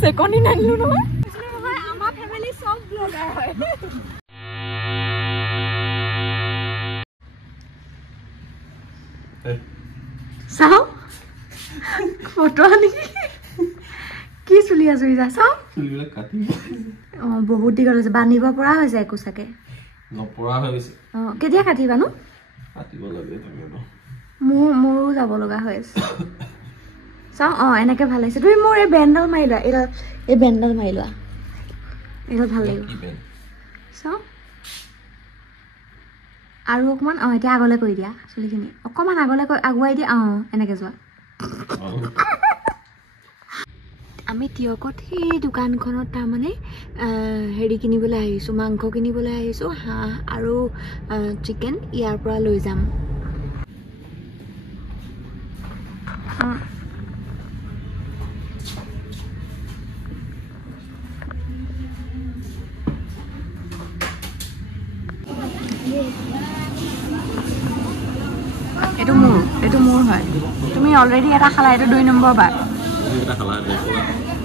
সেকনি নানিলো নহয় নহয় আমাৰ ফ্যামিলি সব ব্লগাৰ হয় চাও ফটো আনি কি চলি আছে যা চাও চুলিবিলাক কাটি বহুত দিগল হৈছে বানিব পৰা হৈছে একো সাকে নপৰা হৈছে কেতিয়া কাটিবা নো কাটিব লাগে তুমি মোৰো যাব লগা হৈছে চাও এনেকে ভাল হৈছে তুমি মোৰ এই বেণ্ডল মাইলা এই বেণ্ডল মাইলা এটা ভাল লাগিব চাও আৰু অকমান এটা আগলে কৰি দিয়া চুলিখিনি অকমান আগলে আগুৱাই দিয়া এনেকে যোৱা আমি তিয়কত সেই দোকানখনত তাৰ মানে হেৰি কিনিবলৈ আহিছো মাংস কিনিবলৈ আহিছো হাঁহ আৰু চিকেন ইয়াৰ পৰা লৈ যাম এইটো মোৰ হয় তুমি অলৰেডি এটা খালা এইটো 2 নম্বৰ বাৰ এটা খালা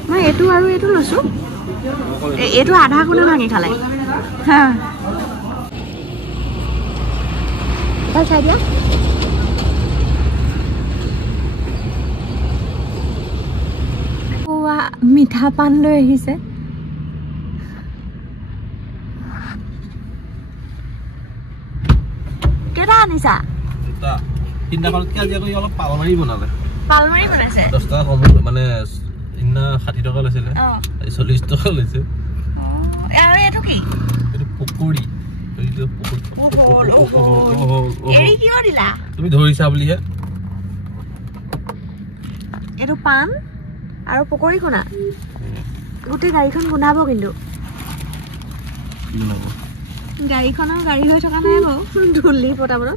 মই এইটো আৰু এইটো লৈছো এইটো আধা কোণে ভাঙি খালে হা এটা চাই দিয়া ওৱা মিঠা পান লৈ আহিছে কেটা আনিছা দুটা তিনটা কল কি আজি কই অলপ পালমাৰি বনালে পালমাৰি বনাইছে 10 টকা কম মানে ইন্না 60 টকা লৈছিলে 40 টকা লৈছে আৰু এটো কি এটো পকৰি এইটো পকৰি এৰি কি দিলা তুমি ধৰিছা বুলি হে এটো পান আৰু পকৰি কোনা গুটি গাড়ীখন গুনাব কিন্তু গাড়ীখনৰ গাড়ী হৈ থকা নাই গো ধুলি পটাপট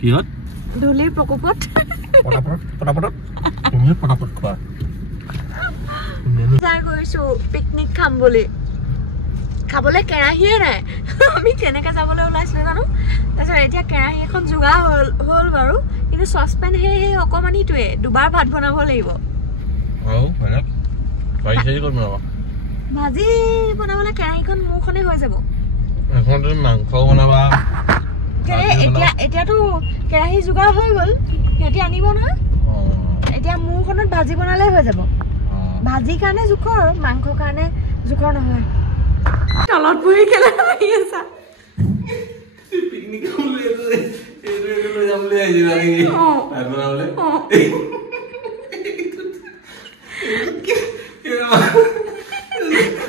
কি হত ধুলিৰ প্ৰকোপত পটাপট তুমি পটাপট খোৱা যাই গৈছো পিকনিক খাম বুলি খাবলে কেৰাহীয়ে নাই আমি কেনেকা যাবলৈ ওলাইছিলো জানো তাৰপিছত এতিয়া কেৰাহী এখন যোগা হ'ল বাৰু কিন্তু সসপেন হে অকমানিটোৱে দুবাৰ ভাত বনাব লাগিব হয় ভাজি বনাবা ভাজি বনাবলে কেৰাহীখন মুখনে হৈ যাব এখন তুমি মাংস বনাবা এতিয়াতো কেৰাহী যোগাৰ হৈ গ'ল সিহঁতি আনিব নহয় এতিয়া মুখনত ভাজি বনালে হৈ যাব ভাজি কাৰণে জোখৰ মাংস কাৰণে জোখৰ নহয় তলত বহি খেলা লাগি আছে পিকনিক খাবলৈ এটো লৈ যাবলৈ আহিলা নেকি ভাত বনাবলৈ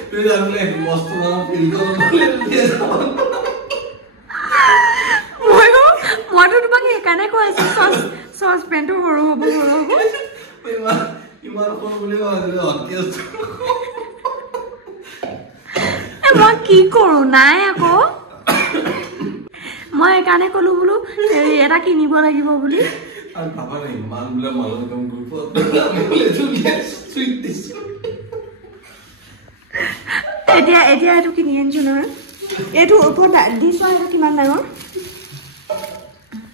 তুই যাবলৈ মস্ত ফিল মইতো তোমাক সেইকাৰণে কৈ আছো চচ পেনটো সৰু হ'ব ইমান সৰু বুলি মই কি কৰো নাই আকৌ মই সেইকাৰণে কলো বোলো এটা কিনিব লাগিব বুলি এতিয়া এইটো কিনি আনিছো নহয় এইটো ওপৰত দিছো এইটো কিমান ডাঙৰ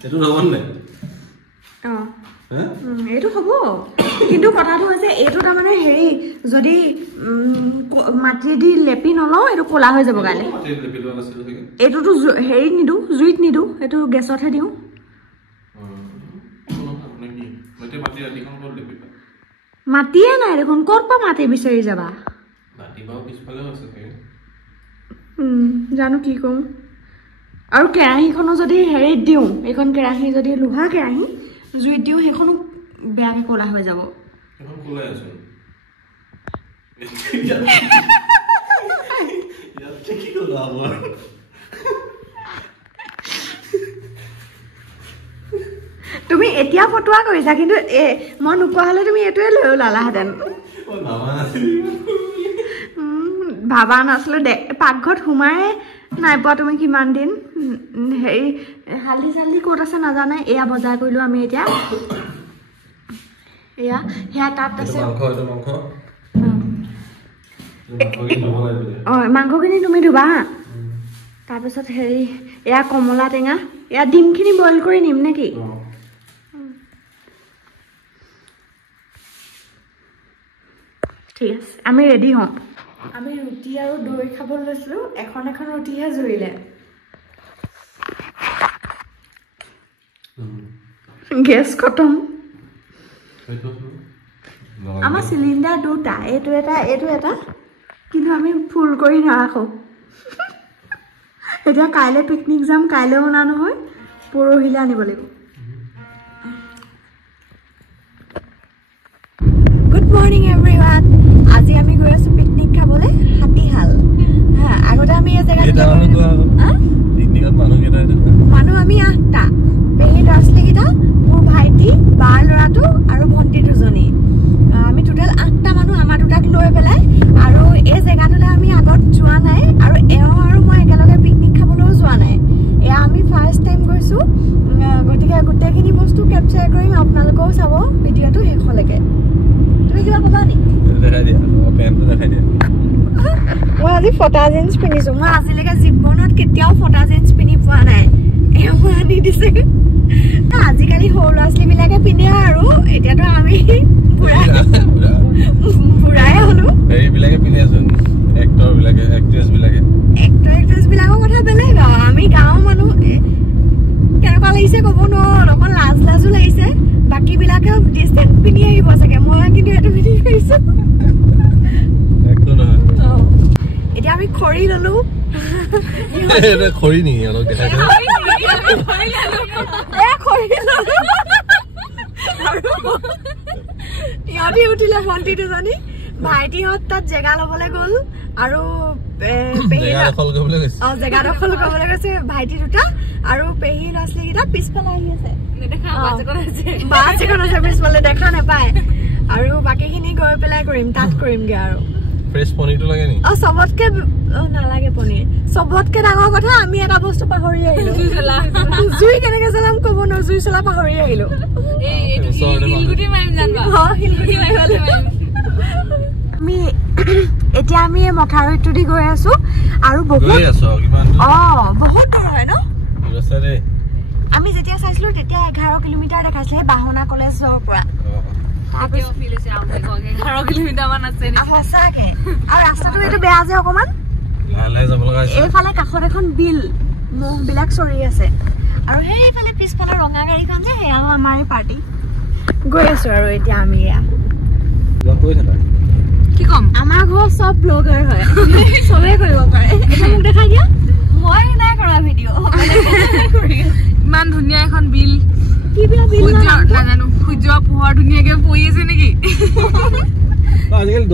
এটো ৰবন নে এইটো হ'ব কিন্তু কথাটো হৈছে এইটো তাৰ মানে হেৰি যদি মাটি দি লেপি নলও এইটো কোলা হৈ যাব গালে এইটোতো হেৰি নিদু জুইত নিদু এইটো গেছতহে দিও মাটিয়ে নাই দেখোন ক'ৰ পৰা মাটি বিচাৰি যাবা জানো কি কম আৰু কেৰাহীখনো যদি হেৰিত দিওঁ এইখন কেৰাহী যদি লোহা কেৰাহী জুইত দিওঁ সেইখনো বেয়াকে কোলা হৈ যাব এখন কোলাই আছে ইয়াত কি কোলা হ'ব তুমি এতিয়া ফটোৱা কৰিছা কিন্তু মই নোকোৱা হলে তুমি এটোৱে লৈ ওলালাহেঁতেন ভাবা নাছিলো পাকঘৰত সোমাই নাই পোৱা তুমি কিমান দিন হেৰি হালধি চালধি ক'ত আছে নাজানে এয়া বজাৰ কৰিলো আমি এতিয়া এয়া হেয়া তাত আছে মাংসখিনি তুমি ধুবা হা তাৰপিছত হেৰি এয়া কমলা টেঙা এয়া ডিমখিনি বইল কৰি নিম নেকি ঠিক আছে আমি ৰেডি হওঁ আমি ৰুটি আৰু দৈ খাবলৈ লৈছিলোঁ এখন ৰুটিহে জুৰিলে গেছ খতম আমাৰ চিলিণ্ডাৰ দুটা এইটো এটা কিন্তু আমি ফুল কৰি নাৰাখোঁ এতিয়া কাইলৈ পিকনিক যাম কাইলৈ অনা নহয় পৰহিলৈ আনিব লাগিব গুড মৰ্নিং এভৰিৱান আজি আমি গৈ আছোঁ পিকনিক খাবলৈ হাতীহাল আগতে আমি এই জেগাত মানুহ আমি 8টা পেহী ল'ৰা ছোৱালীকেইটা মোৰ ভাইটি বাৰ ল'ৰাটো আৰু ভণ্টি দুজনী আমি টোটেল 8টা মানুহ আমাৰ দুটাক লৈ পেলাই আৰু এই জেগাটোলৈ আমি আগত যোৱা নাই আৰু এওঁ আৰু মই একেলগে পিকনিক খাবলৈও যোৱা নাই এয়া আমি ফাৰ্ষ্ট টাইম গৈছোঁ গতিকে গোটেইখিনি বস্তু কেপচাৰ কৰিম আপোনালোকেও চাব ভিডিঅ'টো শেষলৈকে তুমি কিবা ক'বা নি মই আজি ফটা জিন্স পিন্ধিছোঁ মই আজিলৈকে জীৱনত কেতিয়াও ফটা জিন্স পিন্ধি পোৱা নাই এওঁ আনি দিছে আজিকালি সৰু ল'ৰা ছোৱালীবিলাকে পিন্ধে আৰু এতিয়াতো আমি বুঢ়াই হ'লো হেৰিবিলাকে পিন্ধি আছো এক্টৰবিলাকে এক্ট্ৰেছবিলাকৰ কথা বেলেগ আৰু আমি গাঁৱৰ মানুহ কেনেকুৱা লাগিছে ক'ব নোৱাৰো অকণ লাজো লাগিছে বাকীবিলাকেও ডিষ্টেন্ট পিন্ধি আহিব চাগে মই কিন্তু এইটো পিন্ধি আহিছোঁ এতিয়া আমি খৰি ল'লো খৰি নেকি অলপ দেখা ইহঁতি উঠিলে ভণ্টি দুজনী ভাইটিহঁত তাত জেগা ল'বলৈ গ'ল আৰু জেগা দখল কৰিবলৈ গৈছে ভাইটি দুটা আৰু পেহী ল'ৰা ছোৱালীকেইটা পিছফালে আহি আছে বাছ এখন আছে পিছফালে দেখা নাপায় আৰু বাকীখিনি গৈ পেলাই কৰিম তাত কৰিমগে আৰু ফ্ৰেছ পনীৰটো লাগে নি চবতকে নালাগে পনীৰ চবতকে ডাঙৰ কথা আমি এটা বস্তু পাহৰি আহিলো জুই কেনেকে জ্বলাম ক'ব নোৱাৰো জুই চলা পাহৰি আহিলো এতিয়া আমি মথাউৰিটো দি গৈ আছো আৰু বহুত দূৰ হয় ন আমি যেতিয়া চাইছিলো তেতিয়া 11 কিলোমিটাৰ দেখাইছিলে বাহনা কলেজৰ পৰা সঁচাকে আৰু ৰাস্তাটো এইটো বেয়া যে অকমান এইফালে কাষত এখন বিল মহবিলাক চৰি আছে আৰু সেইফালে পিছফালে ৰঙা গাড়ীখন যে সেয়াও আমাৰ পাৰ্টি গৈ আছো আৰু এতিয়া আমি কি কম আমাৰ ঘৰ চব ব্লগাৰ হয় চবে কৰিব পাৰে মোক দেখাই দিয়া মই নাই কৰা ভিডিঅ' ইমান ধুনীয়া এখন বিল নাজানো সূৰ্য পোহৰ ধুনীয়াকে পৰি আছে নেকি আজিকালি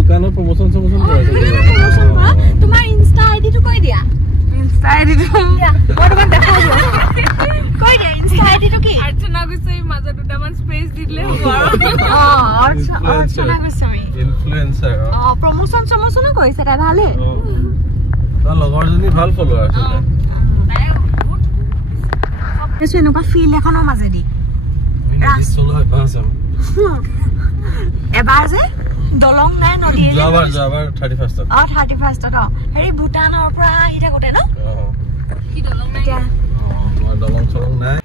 দোকানৰ প্ৰমোচন তোমাৰ ইনষ্টা আইডিটো কৈ দিয়া ইনষ্টা আইডিটো কৈ দিয়া ইনষ্টা আইডিটো কি অৰ্চনা গোস্বামী মাজত দুটামান স্পেচ দি দিলে হ'ব আৰু অৰ্চনা গোস্বামী ইনফ্লুৱেঞ্চাৰ প্ৰমোচনো কৰিছে তাই ভালে তাৰ লগৰজনী ভাল ফলোৱাৰ আছে এনেকুৱা ফিল্ড এখনৰ মাজেদি এবাৰ যে দলং নাই নদী যোৱাবাৰ 31st হেৰি ভূটানৰ পৰা আহি থাকোতে ন দলং চলং নাই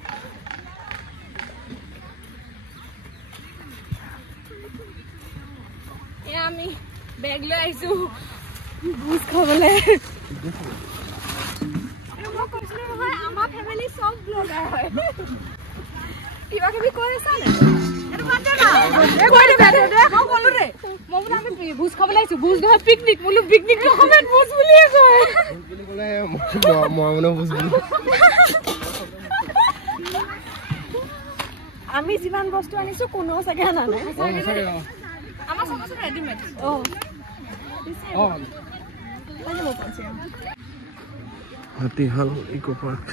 আমি বেগ লৈ আহিছো ভোজ খাবলৈ আমাৰ ফেমিলি চব ব্লগাৰ হয় কিবা কিবি কৈ আছা নে ভোজ খাবলৈ আহিছো ভোজ নহয় পিকনিক বোলো পিকনিক নহয় ভোজ বুলিয়ে কয় আমি যিমান বস্তু আনিছো কোনো চাগে আনা নাই আমাৰ চব ৰেডিমেড হাতীহাল ইকো পাৰ্ক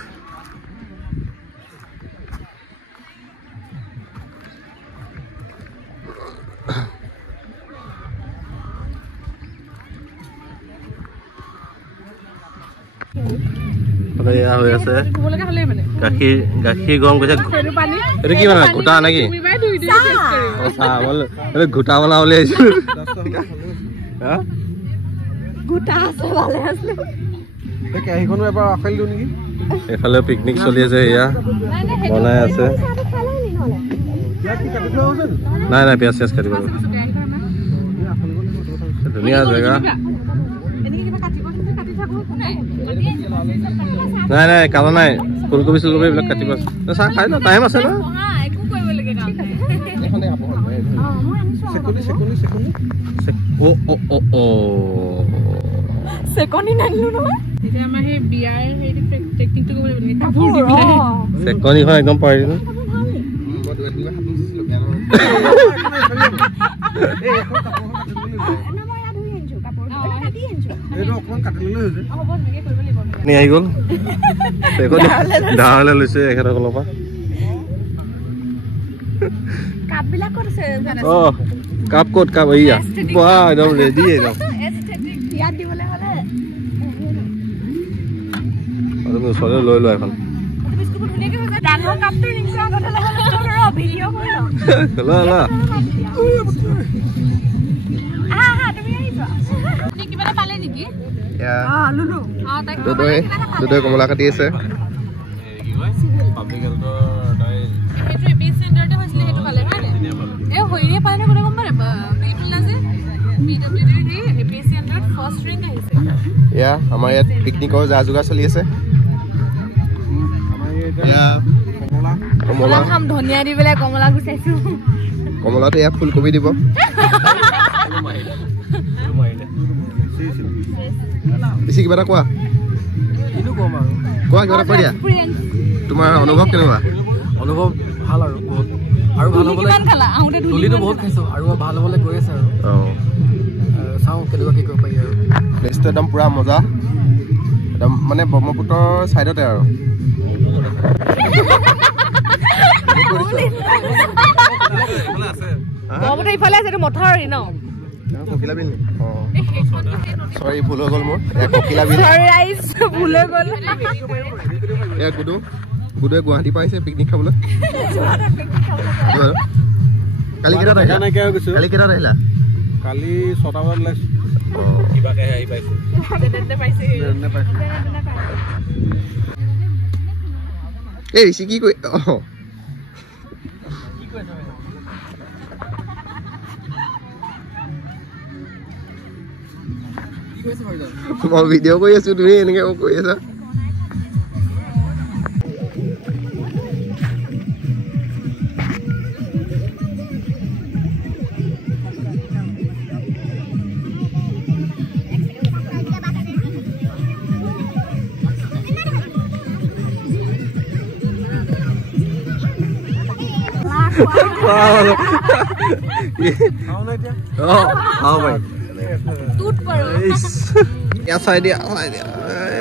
হৈ আছে গাখীৰ গৰম কৰিছে এইটো কি মানে ঘোটা নেকি ঘোটা বনা বুলি আহিছো এইফালে পিকনিক চলি আছে এয়া বনাই আছে নাই পিয়াজ চিয়াজ কাটিব ধুনীয়া জেগা নাই নাই কালা নাই ফুলকবি চুলকবি এইবিলাক কাটিব চাহ খাই লওঁ টাইম আছে ন চেকনি নানিলো নহয় তেতিয়া আমাৰ সেই বিয়াৰ হেৰি টেকনিকটো কৰিব লাগিব চেকনিখন একদম পাৰি ন আহি গ'ল ধাৰলৈ লৈছে এখেতসকলৰ পৰা কাপ ক'ত কাপ এয়া একদম ৰেডি একদম ওচৰলৈ লৈ লোৱা এখন কমলা কাটি আছে আমাৰ ইয়াত পিকনিকৰ যা যোগাৰ চলি আছে ধনিয়া দি পেলাই কমলা গুচাইছো কমলাটো ইয়াত ফুলকবি দিব বেছি কিবা এটা কোৱা কোৱা কিবা এটা কৈ দিয়া তোমাৰ অনুভৱ কেনেকুৱা অনুভৱ ভাল আৰু বহুত আৰু ভাল হ'বলৈ তুলিটো বহুত খাইছোঁ আৰু ভাল হ'বলৈ গৈ আছে আৰু চাওঁ কেনেকুৱা কি কৰিব পাৰি আৰু প্লেচটো একদম পুৰা মজা একদম মানে ব্ৰহ্মপুত্ৰৰ ছাইডতে আৰু ইফালে আছে মথাউৰি ন ককিলা বিল চৰি ভুল হৈ গ'ল মোৰ ককিলা বিল ভুল হৈ গ'ল গুডুৱে গুৱাহাটী পাইছে পিকনিক খাবলৈ কালি কেইটাত আহিলা কালি 6টা বজাত ওলাইছোঁ এই ঋষি কি কৈ মই ভিডিঅ' কৰি আছো তুমি এনেকে কৰি আছা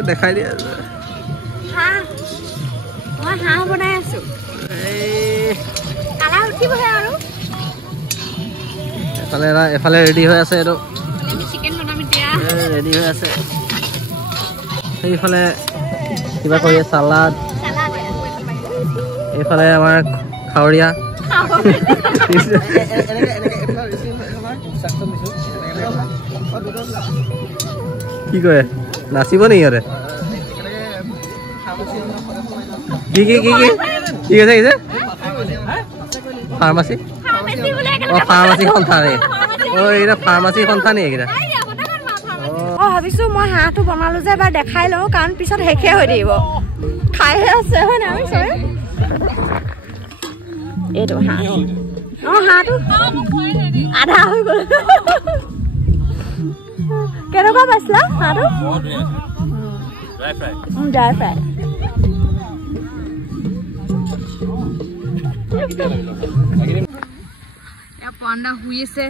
দেখাই দিয়া হাঁহ বনাই আছো এফালে ৰেডি হৈ আছে এইটো চিকেন বনাম এতিয়া ৰেডি হৈ আছে সেইফালে কিবা কৰি চালাড এইফালে আমাৰ খাৱৰীয়া কি কয় নাচিব নেকি ইহঁতে কি কি কি কি কি কৈছে ফাৰ্মাচী ফাৰ্মাচী সন্থা নে এইকেইটা ফাৰ্মাচী সন্থা নি এইকেইটা ভাবিছো মই হাঁহটো বনালো যে এবাৰ দেখাই লওঁ কাৰণ পিছত শেষে হৈ থাকিব খাইহে আছে হয় নাই এইটো হাঁহ হাঁহটো আধা হৈ গ'ল কেনেকুৱা পাইছিলা হাঁহটো ড্ৰাই ফ্ৰাই পাণ্ডা শুই আছে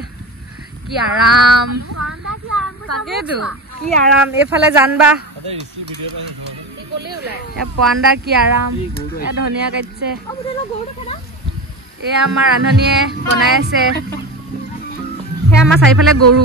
কি আৰাম তাকেতো কি আৰাম এইফালে জানবা পাণ্ডা কি আৰাম ধনিয়া কাটিছে এয়া আমাৰ ৰান্ধনীয়ে বনাই আছে সেয়া আমাৰ চাৰিফালে গৰু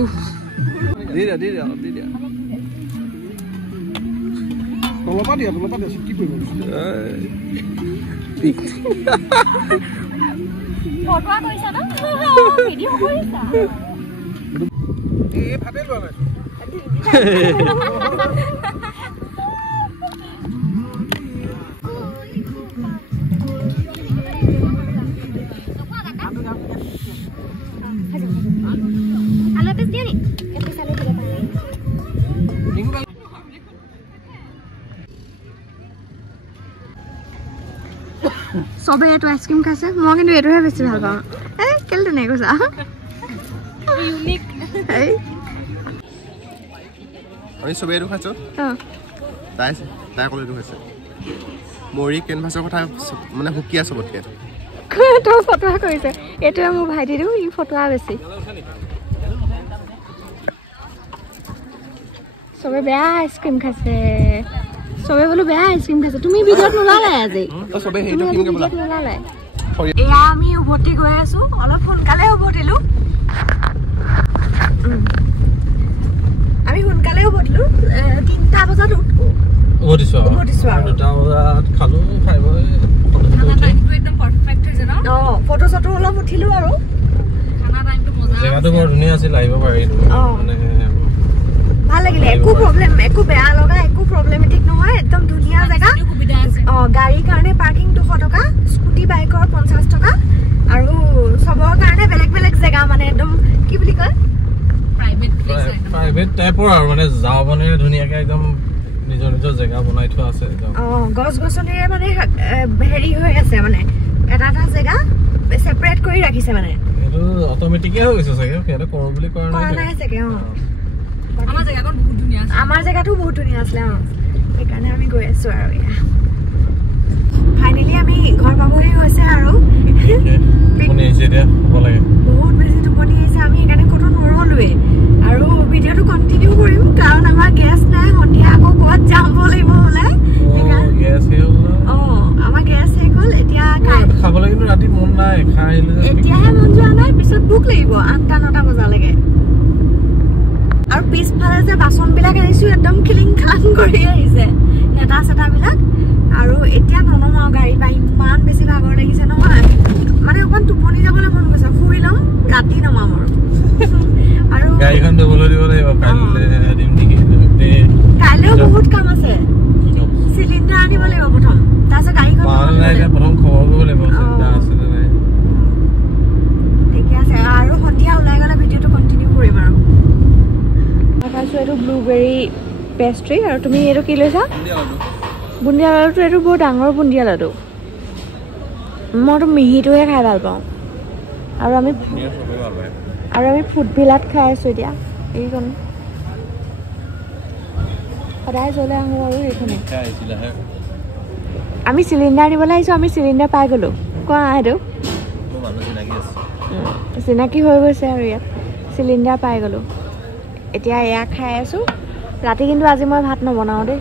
চবে এইটো আইচক্ৰীম খাইছে মই কিন্তু এইটোহে বেছি ভাল পাওঁ এই কেলে তেনেকৈ কৈছা ইউনিক আমি চবে এইটো খাইছোঁ তাই অকল এইটো খাইছে মৰি কেনভাছৰ কথা মানে সুকীয়া চবতকৈ তই ফটোৱা কৰিছে এইটোৱে মোৰ ভাইটিটো ই ফটোৱা বেছি চবে বেয়া আইচক্ৰীম খাইছে চবে বোলো বেয়া আইচক্ৰীম খাইছে তুমি ভিডিঅ'ত নোলালে আজি চবে সেইটো কিনকে বলা নোলালে এয়া আমি উভতি গৈ আছো অলপ সোনকালে উভতিলো আমি সোনকালে উভতিলো 3টা বজাত উভতিছো আৰু 2টা বজাত খালো খাই বৈ খানা টাইমটো একদম পাৰফেক্ট হৈছে ন ফটো চটো অলপ উঠিলো আৰু খানা টাইমটো মজা জেগাটো বৰ ধুনীয়া আছিল আহিব পাৰি মানে ভাল লাগিলে একো প্ৰবলেম একো বেয়া লগা একো প্ৰবলেমেটিক নহয় একদম ধুনীয়া জেগা সুবিধা আছে গাড়ীৰ কাৰণে পাৰ্কিং 200 টকা স্কুটি বাইকৰ 50 টকা আৰু সবৰ কাৰণে বেলেগ বেলেগ জেগা মানে একদম কি বুলি কয় প্ৰাইভেট টাইপৰ আৰু মানে যাও মানে ধুনীয়াকৈ একদম নিজৰ নিজৰ জেগা বনাই থোৱা আছে গছ গছনিৰে মানে হেৰি হৈ আছে মানে এটা এটা জেগা সেপাৰেট কৰি ৰাখিছে মানে এইটো অটোমেটিকলি হৈ গৈছে চাগে কেনে কৰো বুলি কৰা নাই চাগে আমাৰ জেগাখন বহুত ধুনীয়া আছে আমাৰ জেগাটো বহুত ধুনীয়া আছে সেইকাৰণে আমি গৈ আছো আৰু ফাইনালি আমি ঘৰ পাবহি হৈছে আৰু টোপনি আহিছে এতিয়া হ'ব লাগে বহুত বেছি টোপনি আহিছে আমি সেইকাৰণে ক'তো নৰলোৱে আৰু ভিডিঅ'টো কণ্টিনিউ কৰিম কাৰণ আমাৰ গেছ নাই সন্ধিয়া আকৌ ক'ত যাব লাগিব হ'লে গেছ শেষ হ'ল আমাৰ গেছ শেষ হ'ল এতিয়া খাবলৈ কিন্তু ৰাতি মন নাই খাই আহিলে এতিয়াহে মন যোৱা নাই পিছত ভোক লাগিব 8টা-9টা বজালৈকে আৰু পিছফালে যে বাচনবিলাক আনিছো একদম খিলিং খাং কৰি আহিছে এটা চেটাবিলাক আৰু এতিয়া ননমাও গাড়ী বা ইমান বেছি ভাগৰ লাগিছে নহয় মানে অকণ টোপনি যাবলৈ মন গৈছে শুই ল'ম ৰাতি নমাম আৰু গাড়ীখন ধুবলৈ দিব লাগিব কাইলৈও বহুত কাম আছে চিলিণ্ডাৰ আনিব লাগিব প্ৰথম তাৰপিছত গাড়ীখন প্ৰথম খবৰ কৰিব লাগিব ঠিকে আছে আৰু সন্ধিয়া ওলাই গ'লে ভিডিঅ'টো কণ্টিনিউ কৰিম আৰু খাইছোঁ এইটো ব্লুবেৰী পেষ্ট্ৰি আৰু তুমি এইটো কি লৈছা বুন্দিয়া লাডুটো এইটো বহুত ডাঙৰ বুন্দিয়া লাডু মইতো মিহিটোহে খাই ভাল পাওঁ আৰু আমি ফুডভিলাত খাই আছোঁ এতিয়া এইখন সদায় চলে আহোঁ আৰু সেইখনে আমি চিলিণ্ডাৰ নিবলৈ আহিছোঁ আমি চিলিণ্ডাৰ পাই গ'লোঁ কোৱা সেইটো চিনাকি হৈ গৈছে আৰু ইয়াত চিলিণ্ডাৰ পাই গ'লোঁ এতিয়া এয়া খাই আছোঁ ৰাতি কিন্তু আজি মই ভাত নবনাওঁ দেই